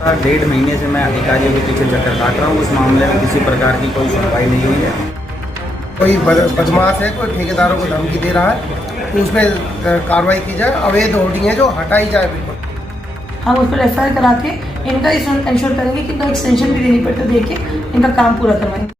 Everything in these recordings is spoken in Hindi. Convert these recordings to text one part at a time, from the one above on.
डेढ़ महीने से मैं अधिकारियों के पीछे चक्कर काट रहा हूँ। उस मामले में किसी प्रकार की कोई सुनवाई नहीं हुई है। कोई बदमाश है, कोई ठेकेदारों को धमकी दे रहा है तो उसमें कार्रवाई की जाए। अवैध होर्डिंग है जो हटाई जाए बिल्कुल। हम उस पर एफआईआर करा के इनका इंश्योर करेंगे कि इनका एक्सटेंशन भी देनी पड़ती है, दे के इनका काम पूरा करवाएंगे।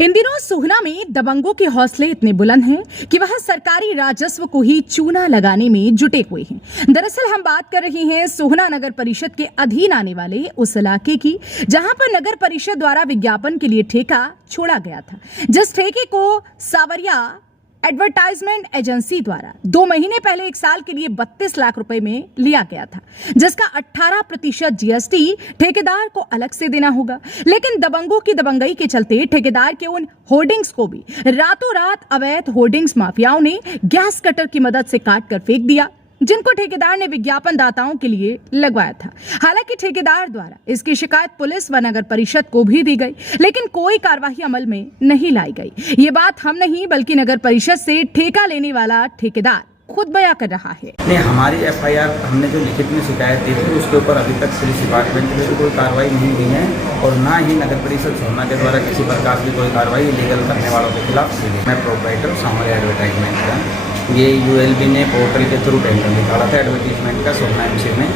इन दिनों सोहना में दबंगों के हौसले इतने बुलंद हैं कि वह सरकारी राजस्व को ही चूना लगाने में जुटे हुए हैं। दरअसल हम बात कर रहे हैं सोहना नगर परिषद के अधीन आने वाले उस इलाके की, जहां पर नगर परिषद द्वारा विज्ञापन के लिए ठेका छोड़ा गया था, जिस ठेके को सावरिया एडवर्टाइजमेंट एजेंसी द्वारा 2 महीने पहले 1 साल के लिए 32 लाख रुपए में लिया गया था, जिसका 18% जीएसटी ठेकेदार को अलग से देना होगा। लेकिन दबंगों की दबंगई के चलते ठेकेदार के उन होर्डिंग्स को भी रातों रात अवैध होर्डिंग्स माफियाओं ने गैस कटर की मदद से काट कर फेंक दिया, जिनको ठेकेदार ने विज्ञापन दाताओं के लिए लगवाया था। हालांकि ठेकेदार द्वारा इसकी शिकायत पुलिस व नगर परिषद को भी दी गई, लेकिन कोई कार्यवाही अमल में नहीं लाई गई। ये बात हम नहीं बल्कि नगर परिषद से ठेका लेने वाला ठेकेदार खुद बयां कर रहा है। नहीं, हमारी एफआईआर हमने जो लिखित में शिकायत दी थी उसके ऊपर अभी तक पुलिस डिपार्टमेंट में कोई कार्रवाई नहीं हुई है और ना ही नगर परिषद सोहना के द्वारा किसी प्रकार की कोई कार्रवाई इलीगल करने वालों के खिलाफ की गई। मैं प्रोपराइटर सावरिया एडवर्टाइजमेंट का, ये यूएलबी ने पोर्टल के थ्रू टेंडर निकाला था एडवर्टीजमेंट का सोहना एमसी में,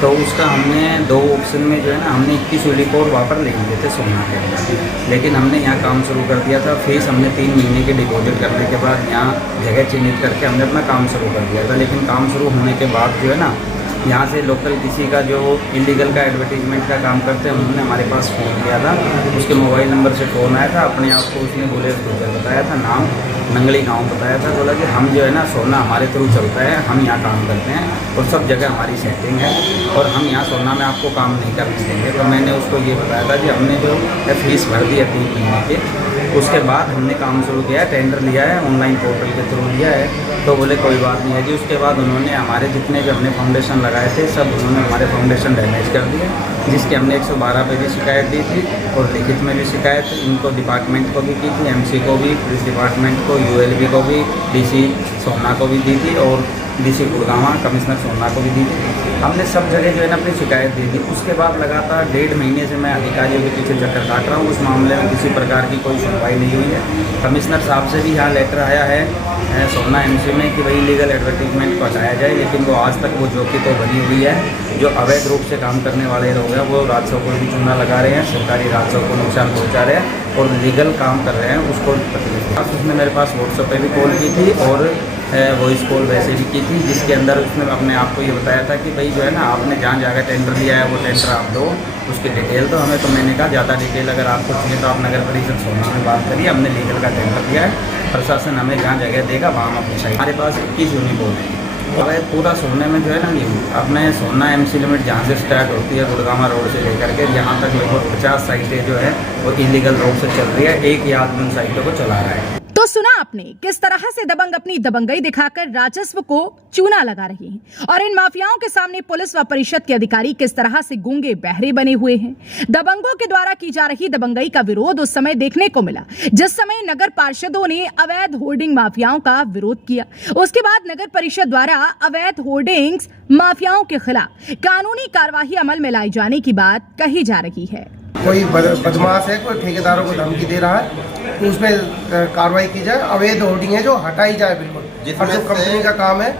तो उसका हमने 2 ऑप्शन में जो है ना हमने 21 यूनिकोड वहाँ पर ले लिए थे सोहना के अंदर, लेकिन हमने यहाँ काम शुरू कर दिया था। फीस हमने 3 महीने की डिपॉजिट करने के बाद यहाँ जगह चिन्हित करके हमने अपना काम शुरू कर दिया था। लेकिन काम शुरू होने के बाद जो है ना यहाँ से लोकल किसी का जो इलीगल का एडवर्टीजमेंट का काम करते हैं उन्होंने हमारे पास फ़ोन किया था। उसके मोबाइल नंबर से फ़ोन आया था, अपने आप को उसने बुलेट बताया था, नाम नंगली गांव बताया था। बोला कि हम जो है ना सोहना हमारे थ्रू चलता है, हम यहाँ काम करते हैं और सब जगह हमारी सेटिंग है और हम यहाँ सोहना में आपको काम नहीं करने देंगे। तो मैंने उसको ये बताया था कि हमने जो फीस भर दी है 3 महीने के, उसके बाद हमने काम शुरू किया है, टेंडर लिया है, ऑनलाइन पोर्टल के थ्रू लिया है। तो बोले कोई बात नहीं है जी। उसके बाद उन्होंने हमारे जितने भी हमने फाउंडेशन लगाए थे सब उन्होंने हमारे फाउंडेशन डैमेज कर दिए, जिसकी हमने 112 पे भी शिकायत दी थी और लिखित में भी शिकायत इनको डिपार्टमेंट को भी की थी, एमसी को भी, पुलिस डिपार्टमेंट को, यूएलबी को भी, डीसी सोहना को भी दी थी और डीसी गुड़गांव कमिश्नर सोहना को भी दी थी। हमने सब जगह जो है ना अपनी शिकायत दी थी। उसके बाद लगातार 1.5 महीने से मैं अधिकारियों के पीछे चक्कर काट रहा हूँ। उस मामले में किसी प्रकार की कोई सुनवाई नहीं हुई है। कमिश्नर साहब से भी यहाँ लेटर आया है सोहना एमसी में कि भाई लीगल एडवर्टीजमेंट को हटाया जाए, लेकिन वो आज तक वो जोकी तो बनी हुई है। जो अवैध रूप से काम करने वाले लोग हैं वो राजस्व को भी चूना लगा रहे हैं, सरकारी राजस्व को नुकसान पहुँचा रहे हैं और लीगल काम कर रहे हैं उसको तकलीफ। उसने मेरे पास व्हाट्सएप पे भी कॉल की थी और वॉइस कॉल वैसे भी की थी, जिसके अंदर उसने अपने आप को ये बताया था कि भाई जो है ना आपने जहाँ जाकर टेंडर लिया है वो टेंडर आप दो, उसकी डिटेल तो हमें। तो मैंने कहा ज़्यादा डिटेल अगर आपको चाहिए तो आप नगर परिषद सोहना में बात करिए, हमने लीगल का टेंडर लिया है, प्रशासन हमें जहाँ जगह देगा वहाँ हम अपनी साइड। हमारे पास 21 यूनिकोड है और पूरा सोहने में जो है ना ये अपने सोहना एमसी लिमिट जहाँ से स्टार्ट होती है गुड़गांव रोड से लेकर के यहाँ तक लगभग 50 साइटें जो है वो इलीगल रोड से चल रही है। एक ही आदमी उन साइटों को चला रहा है। तो सुना आपने किस तरह से दबंग अपनी दबंगई दिखाकर राजस्व को चूना लगा रहे हैं और इन माफियाओं के सामने पुलिस व परिषद के अधिकारी किस तरह से गूंगे बहरे बने हुए हैं। दबंगों के द्वारा की जा रही दबंगई का विरोध उस समय देखने को मिला जिस समय नगर पार्षदों ने अवैध होर्डिंग माफियाओं का विरोध किया। उसके बाद नगर परिषद द्वारा अवैध होर्डिंग्स माफियाओं के खिलाफ कानूनी कार्यवाही अमल में लाई जाने की बात कही जा रही है। कोई बदमाश है, कोई ठेकेदारों को धमकी दे रहा है तो उसमें कार्रवाई की जाए। अवैध होर्डिंग है जो हटाई जाए बिल्कुल। और जो कंपनी का काम है,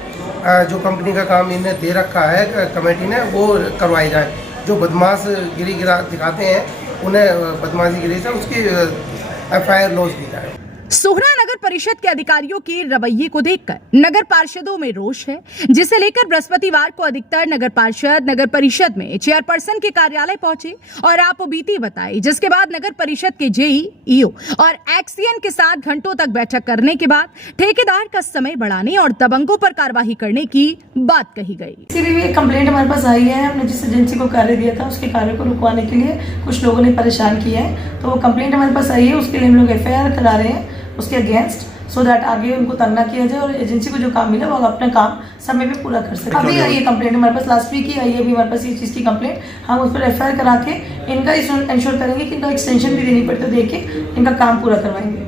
जो कंपनी का काम इन्हें दे रखा है कमेटी ने, वो करवाई जाए। जो बदमाश गिरी दिखाते हैं उन्हें बदमाशी गिरी से उसकी एफआईआर लॉन्च की जाए। सोहना नगर परिषद के अधिकारियों के रवैये को देखकर नगर पार्षदों में रोष है, जिसे लेकर बृहस्पतिवार को अधिकतर नगर पार्षद नगर परिषद में चेयरपर्सन के कार्यालय पहुंचे और आपबीती बताई, जिसके बाद नगर परिषद के जेई, ईओ और एक्सीएन के साथ घंटों तक बैठक करने के बाद ठेकेदार का समय बढ़ाने और दबंगों पर कार्रवाई करने की बात कही गई। इसीलिए कंप्लेंट हमारे पास आई है। हमने जिस एजेंसी को कार्य दिया था उसके कार्य को रुकवाने के लिए कुछ लोगों ने परेशान किया है, तो वो कंप्लेंट हमारे पास आई है। उसके लिए हम लोग एफआईआर करा रहे हैं उसके अगेंस्ट, सो दैट आगे उनको तंग ना किया जाए और एजेंसी को जो काम मिला वो अपना काम समय पे पूरा कर सके। अभी आई है कंप्लेंट हमारे पास, लास्ट वीक ही आई है अभी हमारे पास ये चीज़ की कंप्लेंट। हम उस पर एफआईआर करा के इनका इंश्योर करेंगे कि इनका एक्सटेंशन भी देनी पड़ती है, दे के इनका काम पूरा करवाएंगे।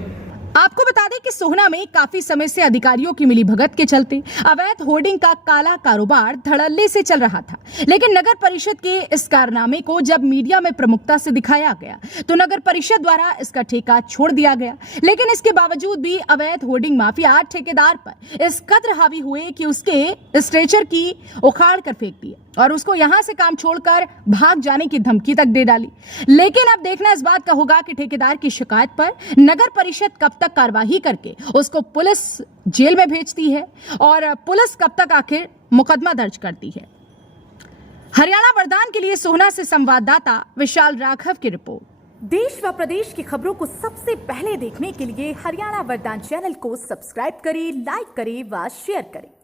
आपको बता दें कि सोहना में काफी समय से अधिकारियों की मिलीभगत के चलते अवैध होर्डिंग का काला कारोबार धड़ल्ले से चल रहा था, लेकिन नगर परिषद के इस कारनामे को जब मीडिया में प्रमुखता से दिखाया गया तो नगर परिषद द्वारा इसका ठेका छोड़ दिया गया। लेकिन इसके बावजूद भी अवैध होर्डिंग माफिया ठेकेदार पर इस कदर हावी हुए कि उसके स्ट्रेचर की उखाड़ कर फेंक दी और उसको यहां से काम छोड़कर भाग जाने की धमकी तक दे डाली। लेकिन अब देखना इस बात का होगा कि ठेकेदार की शिकायत पर नगर परिषद कब तक कार्रवाई करके उसको पुलिस जेल में भेजती है और पुलिस कब तक आखिर मुकदमा दर्ज करती है। हरियाणा वरदान के लिए सोहना से संवाददाता विशाल राघव की रिपोर्ट। देश व प्रदेश की खबरों को सबसे पहले देखने के लिए हरियाणा वरदान चैनल को सब्सक्राइब करें, लाइक करें व शेयर करें।